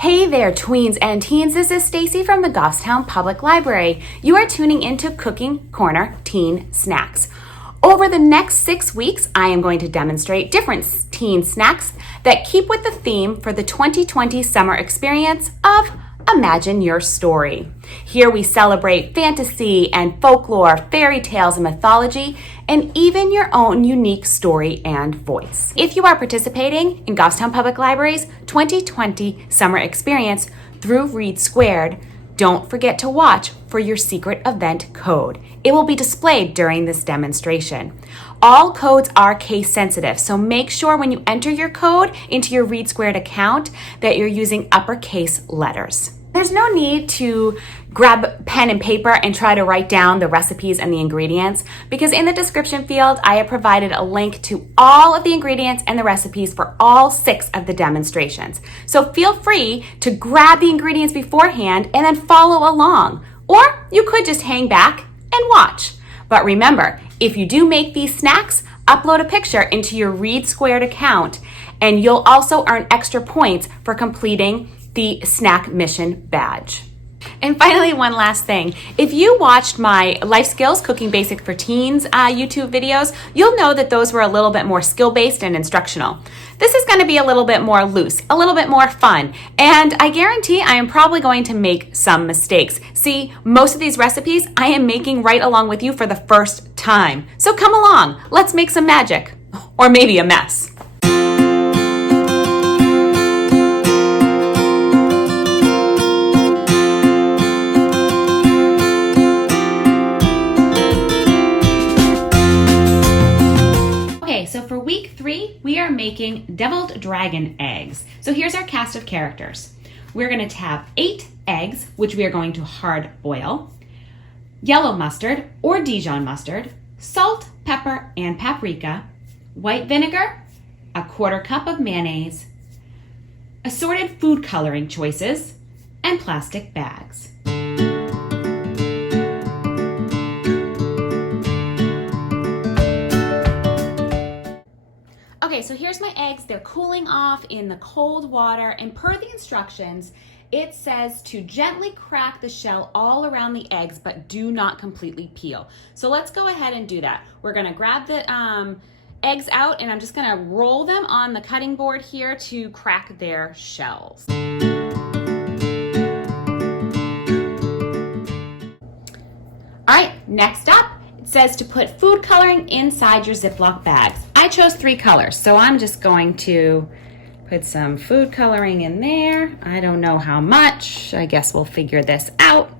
Hey there, tweens and teens. This is Stacey from the Goffstown Public Library. You are tuning into Cooking Corner Teen Snacks. Over the next 6 weeks, I am going to demonstrate different teen snacks that keep with the theme for the 2020 summer experience of Imagine Your Story. Here we celebrate fantasy and folklore, fairy tales and mythology, and even your own unique story and voice. If you are participating in Goffstown Public Library's 2020 summer experience through READsquared, don't forget to watch for your secret event code. It will be displayed during this demonstration. All codes are case sensitive, so make sure when you enter your code into your READsquared account that you're using uppercase letters. There's no need to grab pen and paper and try to write down the recipes and the ingredients, because in the description field, I have provided a link to all of the ingredients and the recipes for all 6 of the demonstrations. So feel free to grab the ingredients beforehand and then follow along. Or you could just hang back and watch. But remember, if you do make these snacks, upload a picture into your READsquared account, and you'll also earn extra points for completing the snack mission badge. And finally, one last thing. If you watched my Life Skills Cooking Basic for Teens YouTube videos, you'll know that those were a little bit more skill-based and instructional. This is going to be a little bit more loose, a little bit more fun, and I guarantee I am probably going to make some mistakes. See, most of these recipes I am making right along with you for the first time. So come along, let's make some magic, or maybe a mess. So for week 3, we are making deviled dragon eggs. So here's our cast of characters. We're going to have 8 eggs, which we are going to hard boil, yellow mustard or Dijon mustard, salt, pepper, and paprika, white vinegar, a 1/4 cup of mayonnaise, assorted food coloring choices, and plastic bags. Okay, so here's my eggs. They're cooling off in the cold water, and per the instructions, it says to gently crack the shell all around the eggs, but do not completely peel. So let's go ahead and do that. We're gonna grab the eggs out, and I'm just gonna roll them on the cutting board here to crack their shells. All right, next up, it says to put food coloring inside your Ziploc bags. I chose 3 colors, so I'm just going to put some food coloring in there. I don't know how much. I guess we'll figure this out.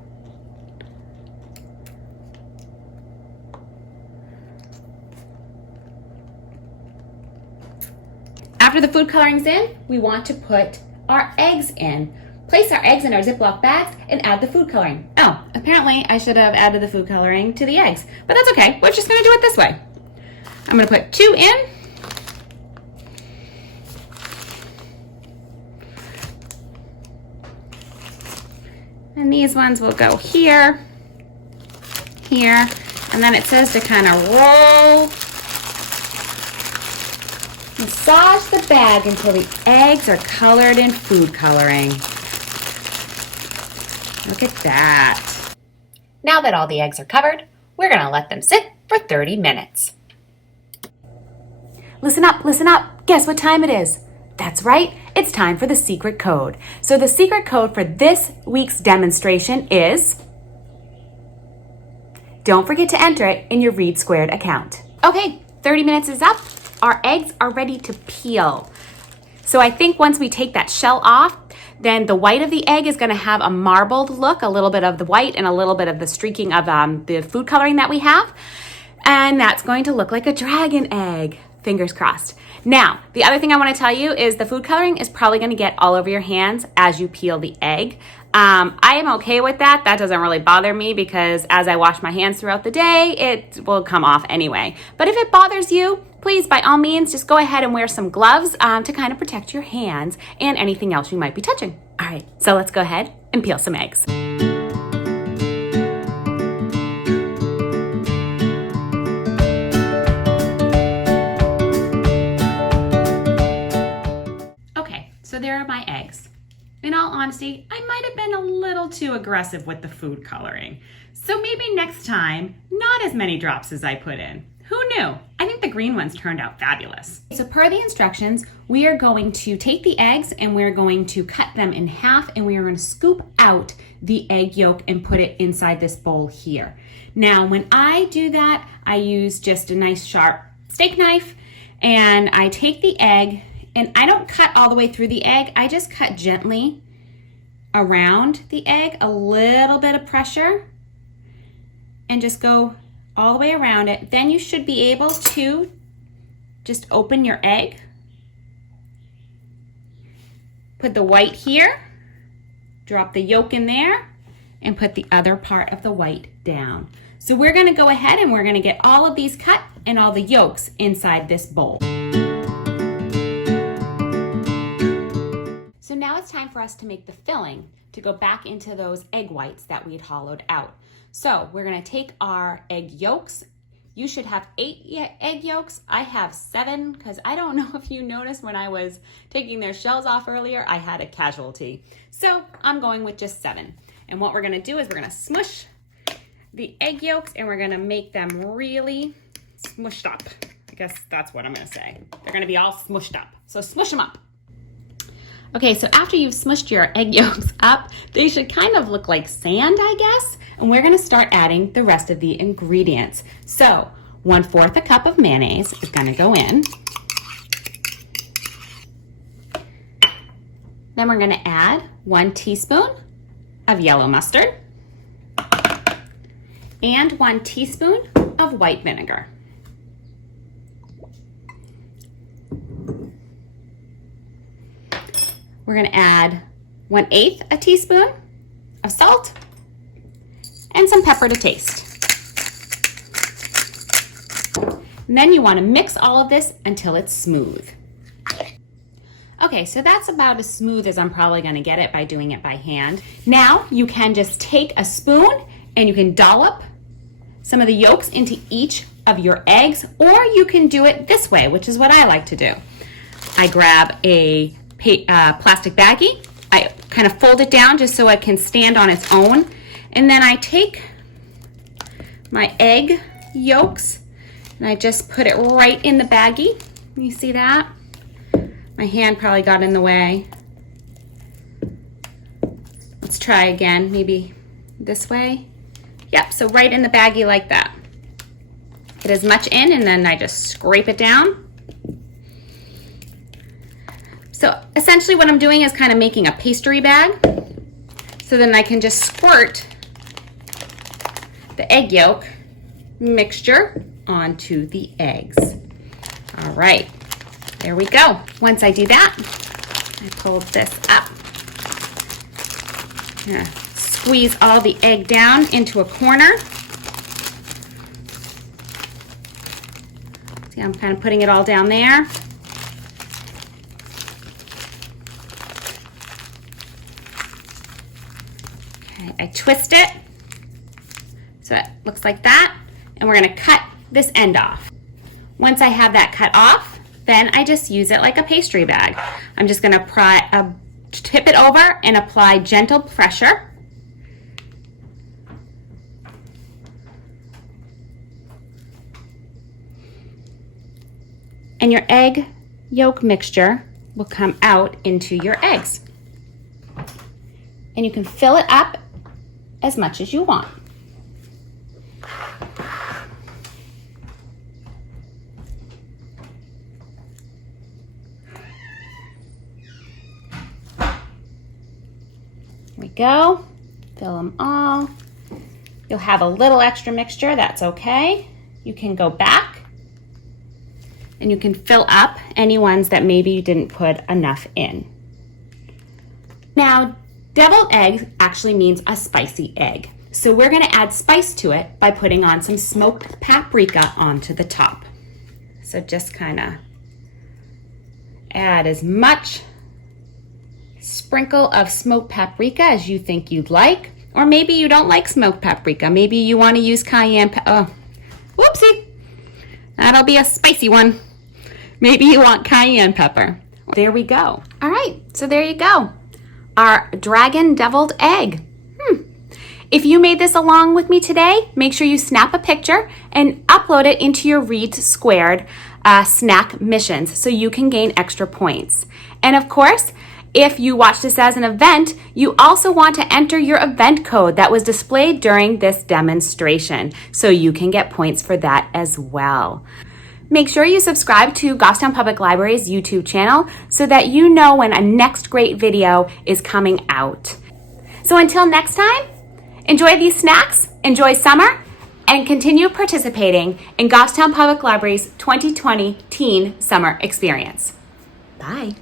After the food coloring's in, we want to put our eggs in. Place our eggs in our Ziploc bags and add the food coloring. Oh, apparently I should have added the food coloring to the eggs, but that's okay. We're just gonna do it this way. I'm gonna put 2 in. And these ones will go here, here, and then it says to kind of roll, massage the bag until the eggs are colored in food coloring. Look at that. Now that all the eggs are covered, we're gonna let them sit for 30 minutes. Listen up, listen up. Guess what time it is? That's right, it's time for the secret code. So the secret code for this week's demonstration is, don't forget to enter it in your READsquared account. Okay, 30 minutes is up. Our eggs are ready to peel. So I think once we take that shell off, then the white of the egg is gonna have a marbled look, a little bit of the white and a little bit of the streaking of the food coloring that we have. And that's going to look like a dragon egg. Fingers crossed. Now, the other thing I want to tell you is the food coloring is probably going to get all over your hands as you peel the egg. I am okay with that. That doesn't really bother me because as I wash my hands throughout the day, it will come off anyway. But if it bothers you, please, by all means, just go ahead and wear some gloves to kind of protect your hands and anything else you might be touching. All right, so let's go ahead and peel some eggs. So there are my eggs. In all honesty, I might have been a little too aggressive with the food coloring. So maybe next time, not as many drops as I put in. Who knew? I think the green ones turned out fabulous. So per the instructions, we are going to take the eggs and we're going to cut them in half, and we are going to scoop out the egg yolk and put it inside this bowl here. Now, when I do that, I use just a nice sharp steak knife, and I take the egg, and I don't cut all the way through the egg. I just cut gently around the egg, a little bit of pressure, and just go all the way around it. Then you should be able to just open your egg, put the white here, drop the yolk in there, and put the other part of the white down. So we're gonna go ahead and we're gonna get all of these cut and all the yolks inside this bowl. So now it's time for us to make the filling to go back into those egg whites that we had hollowed out. So we're gonna take our egg yolks. You should have 8 egg yolks. I have 7, because I don't know if you noticed when I was taking their shells off earlier, I had a casualty. So I'm going with just 7. And what we're gonna do is we're gonna smush the egg yolks, and we're gonna make them really smushed up. I guess that's what I'm gonna say. They're gonna be all smushed up. So smush them up. Okay, so after you've smushed your egg yolks up, they should kind of look like sand, I guess. And we're gonna start adding the rest of the ingredients. So 1/4 a cup of mayonnaise is gonna go in. Then we're gonna add 1 teaspoon of yellow mustard and 1 teaspoon of white vinegar. We're gonna add 1/8 a teaspoon of salt and some pepper to taste. And then you wanna mix all of this until it's smooth. Okay, so that's about as smooth as I'm probably gonna get it by doing it by hand. Now you can just take a spoon and you can dollop some of the yolks into each of your eggs, or you can do it this way, which is what I like to do. I grab a plastic baggie. I kind of fold it down just so it can stand on its own. And then I take my egg yolks and I just put it right in the baggie. You see that? My hand probably got in the way. Let's try again, maybe this way. Yep, so right in the baggie like that. Get as much in, and then I just scrape it down. So essentially what I'm doing is kind of making a pastry bag. So then I can just squirt the egg yolk mixture onto the eggs. All right, there we go. Once I do that, I pull this up. Yeah. Squeeze all the egg down into a corner. See, I'm kind of putting it all down there. Okay, I twist it so it looks like that, and we're gonna cut this end off. Once I have that cut off, then I just use it like a pastry bag. I'm just gonna tip it over and apply gentle pressure. And your egg yolk mixture will come out into your eggs. And you can fill it up as much as you want. There we go. Fill them all. You'll have a little extra mixture, that's okay. You can go back and you can fill up any ones that maybe you didn't put enough in. Now, deviled egg actually means a spicy egg. So we're gonna add spice to it by putting on some smoked paprika onto the top. So just kinda add as much sprinkle of smoked paprika as you think you'd like. Or maybe you don't like smoked paprika. Maybe you wanna use cayenne pepper. Oh, whoopsie, that'll be a spicy one. Maybe you want cayenne pepper. There we go. All right, so there you go. our dragon deviled egg. If you made this along with me today, make sure you snap a picture and upload it into your READsquared snack missions so you can gain extra points. And of course, if you watch this as an event, you also want to enter your event code that was displayed during this demonstration so you can get points for that as well. Make sure you subscribe to Goffstown Public Library's YouTube channel so that you know when a next great video is coming out. So until next time, enjoy these snacks, enjoy summer, and continue participating in Goffstown Public Library's 2020 Teen Summer Experience. Bye.